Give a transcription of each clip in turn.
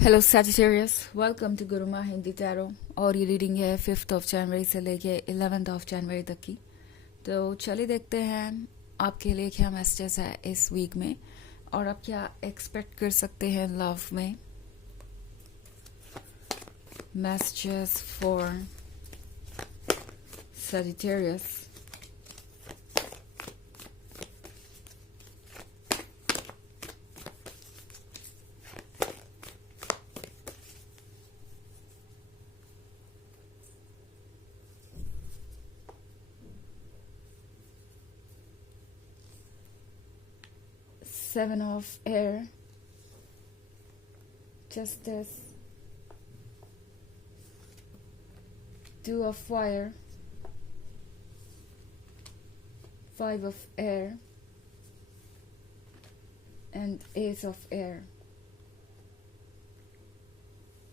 Hello Sagittarius, welcome to Gurumaa Hindi tarot. और ये reading है 5th ऑफ जनवरी से लेके 11th ऑफ जनवरी तक की। तो चलिए देखते हैं आपके लिए क्या मैसेजेस है इस वीक में और आप क्या एक्सपेक्ट कर सकते हैं लव में। Messages for Sagittarius. Seven of air, justice, two of fire, five of air, and ace of air.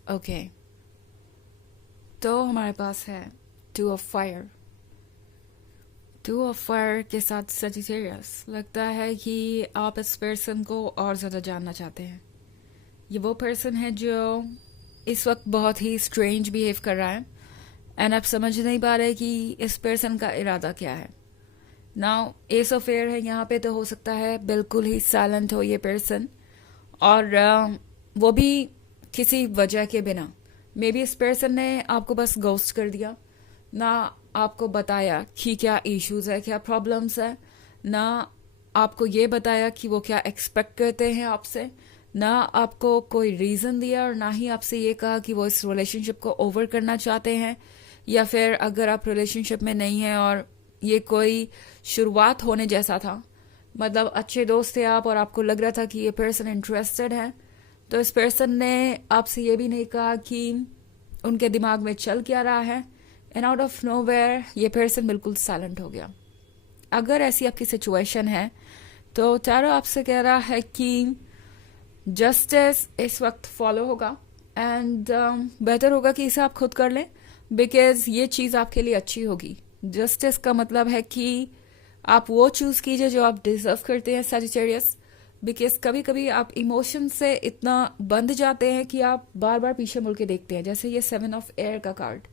Okay. तो हमारे पास है two of fire. Two of fire के साथ सजिटेरियस। लगता है कि आप इस पर्सन को और ज़्यादा जानना चाहते हैं। ये वो पर्सन है जो इस वक्त बहुत ही स्ट्रेंज बिहेव कर रहा है एंड आप समझ नहीं पा रहे कि इस पर्सन का इरादा क्या है। नाउ एस ऑफ एयर है यहाँ पे, तो हो सकता है बिल्कुल ही साइलेंट हो ये पर्सन और वो भी किसी वजह के बिना। मे बी इस पर्सन ने आपको बस गोस्ट कर दिया, ना आपको बताया कि क्या इश्यूज है, क्या प्रॉब्लम्स है, ना आपको ये बताया कि वो क्या एक्सपेक्ट करते हैं आपसे, ना आपको कोई रीज़न दिया और ना ही आपसे ये कहा कि वो इस रिलेशनशिप को ओवर करना चाहते हैं। या फिर अगर आप रिलेशनशिप में नहीं हैं और ये कोई शुरुआत होने जैसा था, मतलब अच्छे दोस्त थे आप और आपको लग रहा था कि ये पर्सन इंटरेस्टेड है, तो इस पर्सन ने आपसे ये भी नहीं कहा कि उनके दिमाग में चल क्या रहा है एंड आउट ऑफ नोवेयर ये पर्सन बिल्कुल साइलेंट हो गया। अगर ऐसी आपकी सिचुएशन है तो टैरो आपसे कह रहा है कि जस्टिस इस वक्त फॉलो होगा एंड बेहतर होगा कि इसे आप खुद कर लें, बिकॉज ये चीज़ आपके लिए अच्छी होगी। जस्टिस का मतलब है कि आप वो चूज़ कीजिए जो आप डिजर्व करते हैं सजिटेरियस। बिकॉज कभी कभी आप इमोशन से इतना बंध जाते हैं कि आप बार बार पीछे मुड़ के देखते हैं। जैसे ये 7 ऑफ एयर का कार्ड,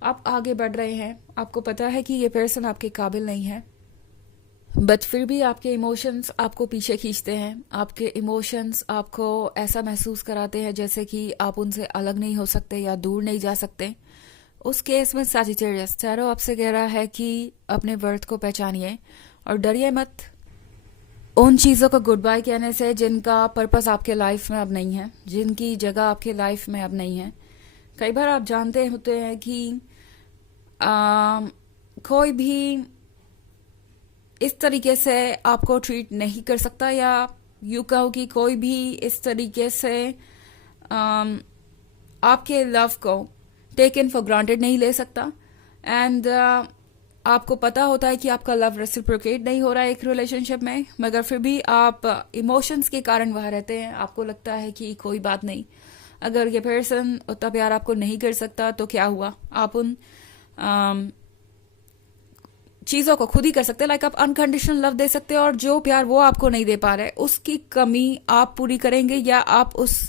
आप आगे बढ़ रहे हैं, आपको पता है कि ये पर्सन आपके काबिल नहीं है, बट फिर भी आपके इमोशंस आपको पीछे खींचते हैं। आपके इमोशंस आपको ऐसा महसूस कराते हैं जैसे कि आप उनसे अलग नहीं हो सकते या दूर नहीं जा सकते। उस केस में सजिटेरियस टैरो आपसे कह रहा है कि अपने वर्थ को पहचानिए और डरिए मत उन चीज़ों को गुड बाय कहने से जिनका पर्पस आपके लाइफ में अब नहीं है, जिनकी जगह आपके लाइफ में अब नहीं है। कई बार आप जानते होते हैं कि कोई भी इस तरीके से आपको ट्रीट नहीं कर सकता, या यूँ कहो कि कोई भी इस तरीके से आपके लव को टेकन फॉर ग्रांटेड नहीं ले सकता। एंड आपको पता होता है कि आपका लव रेसिप्रोकेट नहीं हो रहा है एक रिलेशनशिप में, मगर फिर भी आप इमोशंस के कारण वहाँ रहते हैं। आपको लगता है कि कोई बात नहीं, अगर ये पर्सन उतना प्यार आपको नहीं कर सकता तो क्या हुआ, आप उन चीज़ों को खुद ही कर सकते हैं। लाइक आप अनकंडीशनल लव दे सकते हैं और जो प्यार वो आपको नहीं दे पा रहे उसकी कमी आप पूरी करेंगे, या आप उस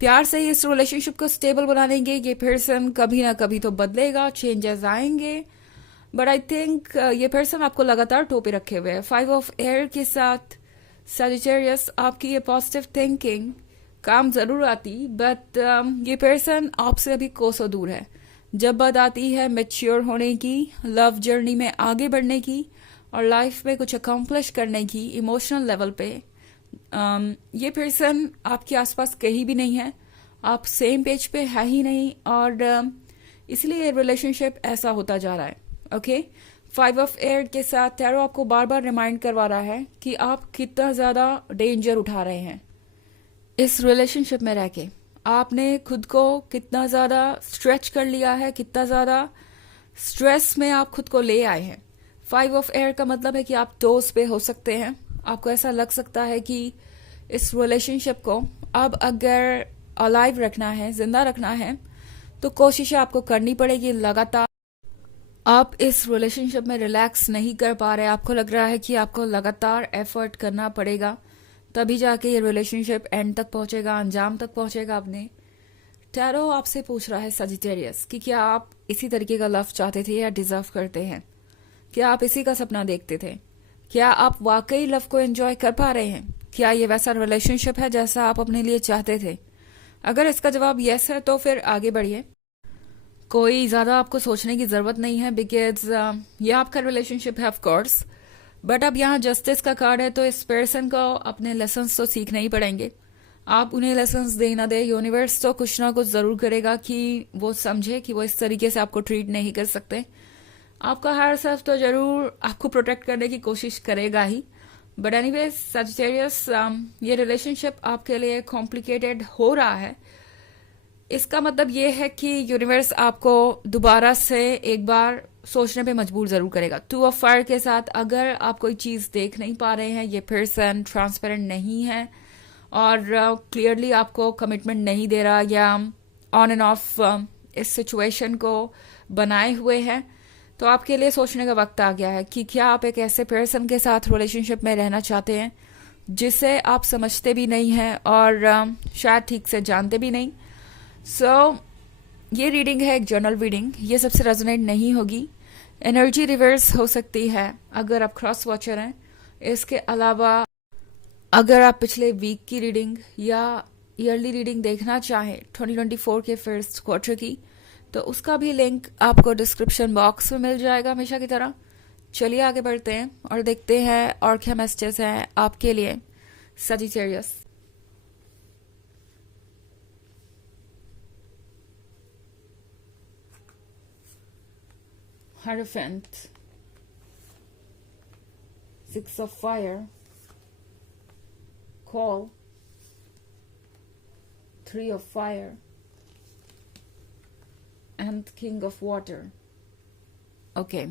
प्यार से ही इस रिलेशनशिप को स्टेबल बना देंगे। ये पर्सन कभी ना कभी तो बदलेगा, चेंजेस आएंगे, बट आई थिंक ये पर्सन आपको लगातार टोपे रखे हुए है। 5 ऑफ एयर के साथ सजिटेरियस, आपकी ये पॉजिटिव थिंकिंग काम जरूर आती, बट ये पर्सन आपसे अभी कोसों दूर है। जब बात आती है मैच्योर होने की, लव जर्नी में आगे बढ़ने की और लाइफ में कुछ अकम्प्लिश करने की इमोशनल लेवल पे, ये पर्सन आपके आसपास कहीं भी नहीं है। आप सेम पेज पे है ही नहीं और इसलिए ये रिलेशनशिप ऐसा होता जा रहा है। ओके, 5 ऑफ एयर के साथ टैरो आपको बार बार रिमाइंड करवा रहा है कि आप कितना ज़्यादा डेंजर उठा रहे हैं इस रिलेशनशिप में रह के। आपने खुद को कितना ज़्यादा स्ट्रेच कर लिया है, कितना ज़्यादा स्ट्रेस में आप खुद को ले आए हैं। 5 ऑफ एयर का मतलब है कि आप टोस पे हो सकते हैं। आपको ऐसा लग सकता है कि इस रिलेशनशिप को अब अगर अलाइव रखना है, जिंदा रखना है, तो कोशिशें आपको करनी पड़ेगी लगातार। आप इस रिलेशनशिप में रिलैक्स नहीं कर पा रहे, आपको लग रहा है कि आपको लगातार एफर्ट करना पड़ेगा तभी जाके ये रिलेशनशिप एंड तक पहुंचेगा, अंजाम तक पहुंचेगा अपने। टैरो आपसे पूछ रहा है सजिटेरियस कि क्या आप इसी तरीके का लव चाहते थे या डिजर्व करते हैं? क्या आप इसी का सपना देखते थे? क्या आप वाकई लव को एंजॉय कर पा रहे हैं? क्या ये वैसा रिलेशनशिप है जैसा आप अपने लिए चाहते थे? अगर इसका जवाब यस है तो फिर आगे बढ़िए। कोई ज्यादा आपको सोचने की जरूरत नहीं है, बिकॉज ये आपका रिलेशनशिप है ऑफ कोर्स। बट अब यहाँ जस्टिस का कार्ड है, तो इस पर्सन को अपने लेसन्स तो सीखने ही पड़ेंगे। आप उन्हें लेसन्स दे ना दे, यूनिवर्स तो कुछ ना कुछ जरूर करेगा कि वो समझे कि वो इस तरीके से आपको ट्रीट नहीं कर सकते। आपका हायर सेल्फ तो जरूर आपको प्रोटेक्ट करने की कोशिश करेगा ही। बट एनीवेज सजिटेरियस, ये रिलेशनशिप आपके लिए कॉम्प्लिकेटेड हो रहा है। इसका मतलब ये है कि यूनिवर्स आपको दोबारा से एक बार सोचने पे मजबूर जरूर करेगा। 2 ऑफ फायर के साथ अगर आप कोई चीज देख नहीं पा रहे हैं, ये पर्सन ट्रांसपेरेंट नहीं है और क्लियरली आपको कमिटमेंट नहीं दे रहा या ऑन एंड ऑफ इस सिचुएशन को बनाए हुए हैं, तो आपके लिए सोचने का वक्त आ गया है कि क्या आप एक ऐसे पर्सन के साथ रिलेशनशिप में रहना चाहते हैं जिसे आप समझते भी नहीं हैं और शायद ठीक से जानते भी नहीं। सो ये रीडिंग है एक जर्नल रीडिंग, ये सबसे रेजोनेट नहीं होगी। एनर्जी रिवर्स हो सकती है अगर आप क्रॉस वॉचर हैं। इसके अलावा अगर आप पिछले वीक की रीडिंग या ईयरली रीडिंग देखना चाहें 2024 के फर्स्ट क्वार्टर की, तो उसका भी लिंक आपको डिस्क्रिप्शन बॉक्स में मिल जाएगा हमेशा की तरह। चलिए आगे बढ़ते हैं और देखते हैं और क्या मैसेजेस हैं आपके लिए Sagittarius. Hierophant, 6 of fire, call, 3 of fire, and king of water. Okay,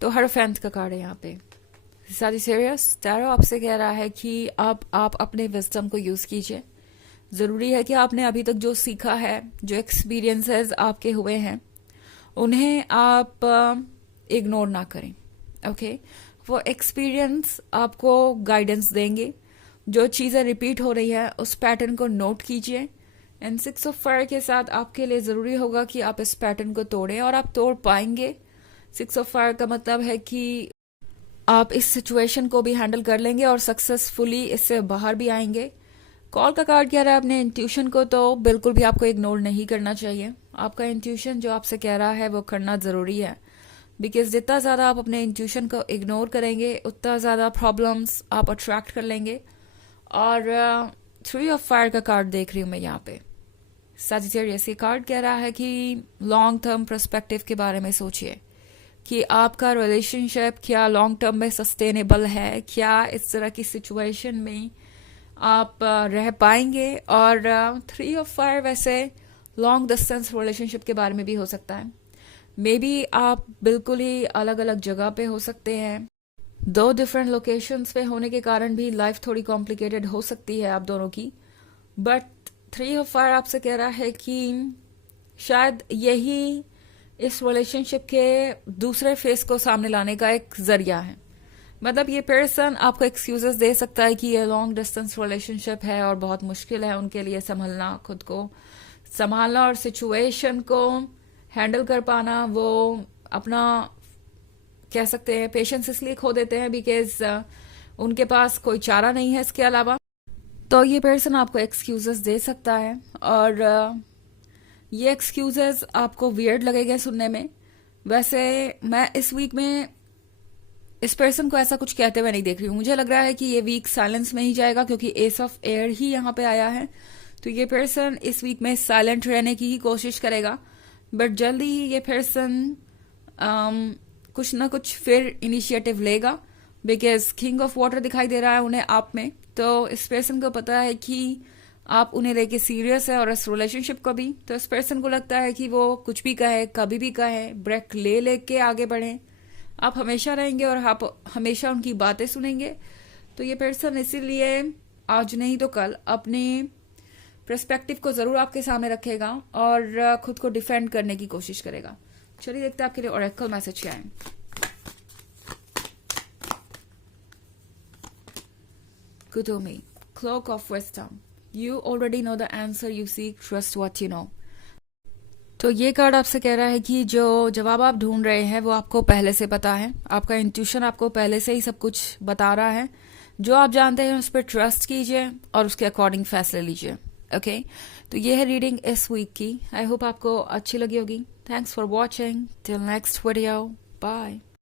तो हierophant का कार्ड है यहाँ पे। सजिटेरियस, टैरो आपसे कह रहा है कि आप अपने विजडम को यूज कीजिए। जरूरी है कि आपने अभी तक जो सीखा है, जो एक्सपीरियंसेस आपके हुए हैं, उन्हें आप इग्नोर ना करें। ओके, वो एक्सपीरियंस आपको गाइडेंस देंगे। जो चीज़ें रिपीट हो रही है उस पैटर्न को नोट कीजिए। एंड 6 ऑफ फायर के साथ आपके लिए ज़रूरी होगा कि आप इस पैटर्न को तोड़ें और आप तोड़ पाएंगे। 6 ऑफ फायर का मतलब है कि आप इस सिचुएशन को भी हैंडल कर लेंगे और सक्सेसफुली इससे बाहर भी आएंगे। कॉल का कार्ड कह रहा है अपने इंट्यूशन को तो बिल्कुल भी आपको इग्नोर नहीं करना चाहिए। आपका इंट्यूशन जो आपसे कह रहा है वो करना ज़रूरी है, बिकॉज जितना ज़्यादा आप अपने इंट्यूशन को इग्नोर करेंगे उतना ज़्यादा प्रॉब्लम्स आप अट्रैक्ट कर लेंगे। और 3 ऑफ फायर का कार्ड देख रही हूँ मैं यहाँ पे। सजिटेरियस, ये कार्ड कह रहा है कि लॉन्ग टर्म पर्सपेक्टिव के बारे में सोचिए कि आपका रिलेशनशिप क्या लॉन्ग टर्म में सस्टेनेबल है, क्या इस तरह की सिचुएशन में आप रह पाएंगे। और 3 ऑफ फायर वैसे लॉन्ग डिस्टेंस रिलेशनशिप के बारे में भी हो सकता है। मे बी आप बिल्कुल ही अलग अलग जगह पे हो सकते हैं। 2 डिफरेंट लोकेशंस पे होने के कारण भी लाइफ थोड़ी कॉम्प्लिकेटेड हो सकती है आप दोनों की। बट 3 ऑफ फायर आपसे कह रहा है कि शायद यही इस रिलेशनशिप के दूसरे फेस को सामने लाने का एक जरिया है। मतलब ये पर्सन आपको एक्सक्यूजेस दे सकता है कि ये लॉन्ग डिस्टेंस रिलेशनशिप है और बहुत मुश्किल है उनके लिए संभलना, खुद को संभालना और सिचुएशन को हैंडल कर पाना। वो अपना कह सकते हैं पेशेंस इसलिए खो देते हैं बिकॉज उनके पास कोई चारा नहीं है इसके अलावा। तो ये पर्सन आपको एक्सक्यूजेस दे सकता है और ये एक्सक्यूजेस आपको वियर्ड लगेंगे सुनने में। वैसे मैं इस वीक में इस पर्सन को ऐसा कुछ कहते हुए नहीं देख रही हूँ। मुझे लग रहा है कि ये वीक साइलेंस में ही जाएगा क्योंकि एस ऑफ एयर ही यहाँ पे आया है। तो ये पर्सन इस वीक में साइलेंट रहने की ही कोशिश करेगा, बट जल्दी ही ये पर्सन कुछ ना कुछ फिर इनिशिएटिव लेगा बिकॉज किंग ऑफ वाटर दिखाई दे रहा है उन्हें आप में। तो इस पर्सन को पता है कि आप उन्हें लेके सीरियस है और इस रिलेशनशिप को भी। तो इस पर्सन को लगता है कि वो कुछ भी कहे, कभी भी कहे, ब्रेक ले लेके आगे बढ़े। आप हमेशा रहेंगे और आप हमेशा उनकी बातें सुनेंगे। तो ये पर्सन इसीलिए आज नहीं तो कल अपने पर्सपेक्टिव को जरूर आपके सामने रखेगा और खुद को डिफेंड करने की कोशिश करेगा। चलिए देखते हैं आपके लिए ओरेकल मैसेज क्या है। Kutomi, cloak of wisdom. You already know the answer you seek, trust what you know. तो ये कार्ड आपसे कह रहा है कि जो जवाब आप ढूंढ रहे हैं वो आपको पहले से पता है, आपका इंट्यूशन आपको पहले से ही सब कुछ बता रहा है। जो आप जानते हैं उस पर ट्रस्ट कीजिए और उसके अकॉर्डिंग फैसले लीजिए। ओके, तो ये है रीडिंग इस वीक की। आई होप आपको अच्छी लगी होगी। Thanks for watching, till next video, bye.